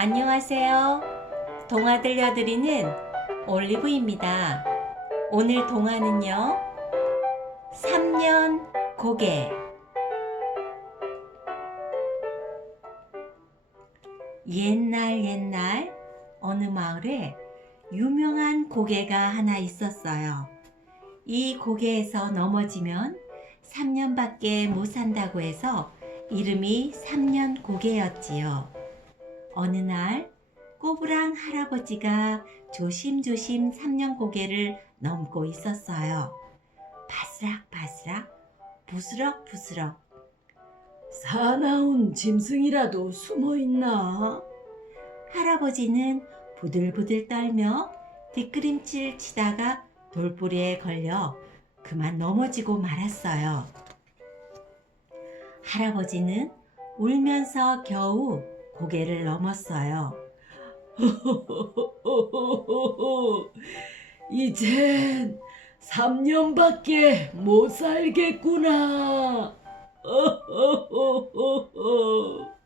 안녕하세요. 동화 들려드리는 올리브입니다. 오늘 동화는요. 3년 고개. 옛날 옛날 어느 마을에 유명한 고개가 하나 있었어요. 이 고개에서 넘어지면 3년밖에 못 산다고 해서 이름이 3년 고개였지요. 어느 날 꼬부랑 할아버지가 조심조심 3년 고개를 넘고 있었어요. 바스락바스락, 부스럭부스럭. 사나운 짐승이라도 숨어 있나? 할아버지는 부들부들 떨며 뒷그림질 치다가 돌부리에 걸려 그만 넘어지고 말았어요. 할아버지는 울면서 겨우 고개를 넘었어요. 이젠 3년밖에 못 살겠구나.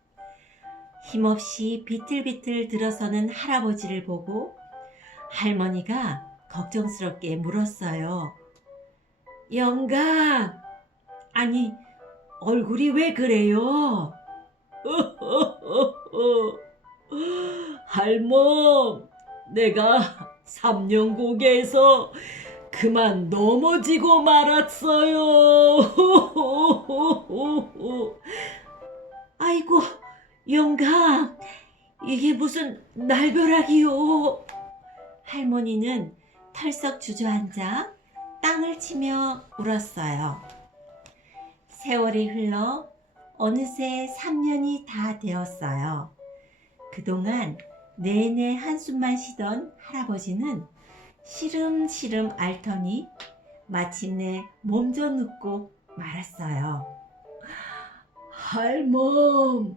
힘없이 비틀비틀 들어서는 할아버지를 보고 할머니가 걱정스럽게 물었어요. 영감, 아니, 얼굴이 왜 그래요? 할멈, 내가 3년 고개에서 그만 넘어지고 말았어요. 아이고, 영감, 이게 무슨 날벼락이요? 할머니는 털썩 주저앉아 땅을 치며 울었어요. 세월이 흘러 어느새 3년이 다 되었어요. 그동안 내내 한숨만 쉬던 할아버지는 시름시름 앓더니 마침내 몸져 눕고 말았어요. 할멈,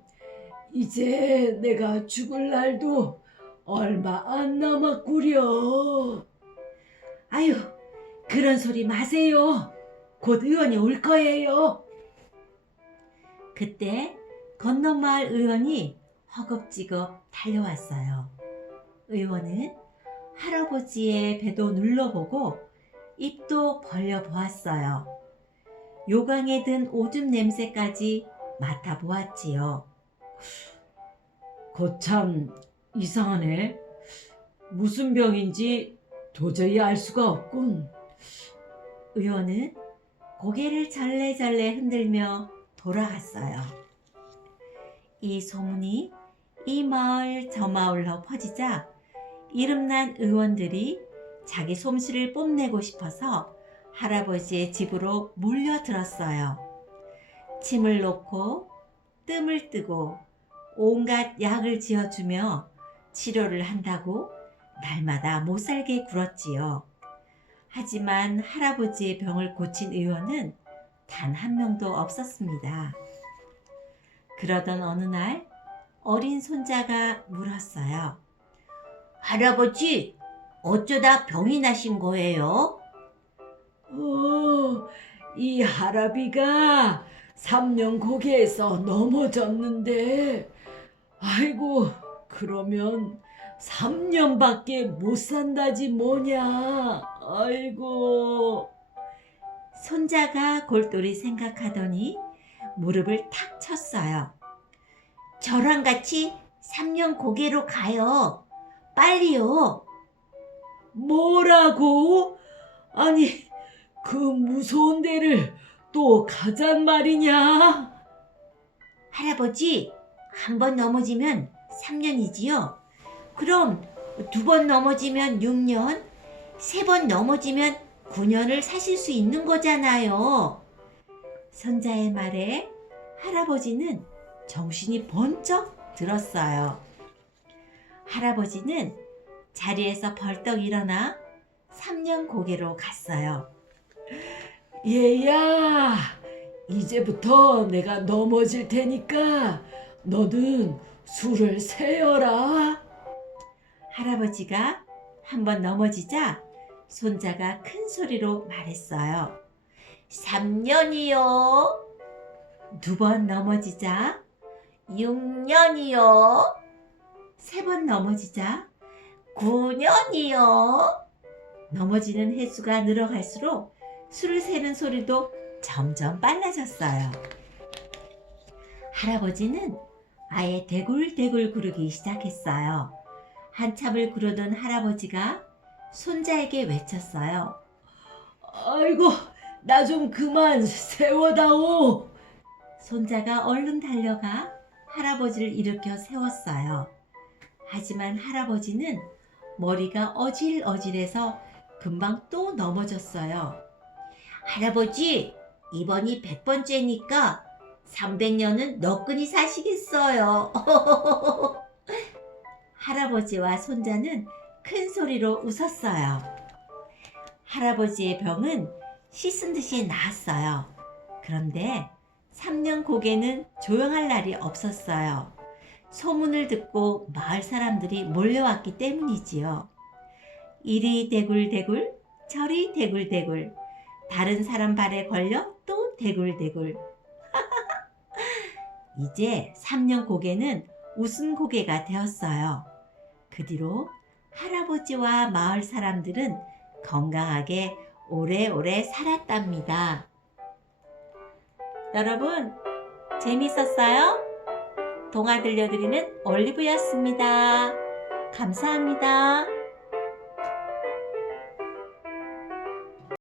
이제 내가 죽을 날도 얼마 안 남았구려. 아유, 그런 소리 마세요. 곧 의원이 올 거예요. 그때 건너마을 의원이 허겁지겁 달려왔어요. 의원은 할아버지의 배도 눌러보고 입도 벌려보았어요. 요강에 든 오줌 냄새까지 맡아보았지요. 거참 이상하네. 무슨 병인지 도저히 알 수가 없군. 의원은 고개를 절레절레 흔들며 돌아갔어요. 이 소문이 이 마을 저 마을로 퍼지자 이름난 의원들이 자기 솜씨를 뽐내고 싶어서 할아버지의 집으로 몰려들었어요. 침을 놓고 뜸을 뜨고 온갖 약을 지어주며 치료를 한다고 날마다 못 살게 굴었지요. 하지만 할아버지의 병을 고친 의원은 단 한 명도 없었습니다. 그러던 어느 날 어린 손자가 물었어요. 할아버지, 어쩌다 병이 나신 거예요? 어, 이 할아비가 3년 고개에서 넘어졌는데, 아이고, 그러면 3년밖에 못 산다지 뭐냐. 아이고. 손자가 골똘히 생각하더니 무릎을 탁 쳤어요. 저랑 같이 3년 고개로 가요. 빨리요. 뭐라고? 아니, 그 무서운 데를 또 가잔 말이냐? 할아버지, 한 번 넘어지면 3년이지요. 그럼 두 번 넘어지면 6년, 세 번 넘어지면 9년을 사실 수 있는 거잖아요. 손자의 말에 할아버지는 정신이 번쩍 들었어요. 할아버지는 자리에서 벌떡 일어나 3년 고개로 갔어요. 얘야, 이제부터 내가 넘어질 테니까 너는 술을 세어라. 할아버지가 한번 넘어지자 손자가 큰 소리로 말했어요. 3년이요. 두 번 넘어지자 6년이요. 세 번 넘어지자 9년이요. 넘어지는 횟수가 늘어갈수록 술을 세는 소리도 점점 빨라졌어요. 할아버지는 아예 대굴대굴 구르기 시작했어요. 한참을 구르던 할아버지가 손자에게 외쳤어요. 아이고, 나 좀 그만 세워다오. 손자가 얼른 달려가 할아버지를 일으켜 세웠어요. 하지만 할아버지는 머리가 어질어질해서 금방 또 넘어졌어요. 할아버지, 이번이 100번째니까 300년은 너끈히 사시겠어요. 할아버지와 손자는 큰 소리로 웃었어요. 할아버지의 병은 씻은 듯이 나았어요. 그런데 3년 고개는 조용할 날이 없었어요. 소문을 듣고 마을 사람들이 몰려왔기 때문이지요. 이리 대굴대굴, 저리 대굴대굴, 다른 사람 발에 걸려 또 대굴대굴. 이제 3년 고개는 웃음 고개가 되었어요. 그 뒤로 할아버지와 마을 사람들은 건강하게 오래오래 살았답니다. 여러분, 재밌었어요? 동화 들려드리는 올리브였습니다. 감사합니다.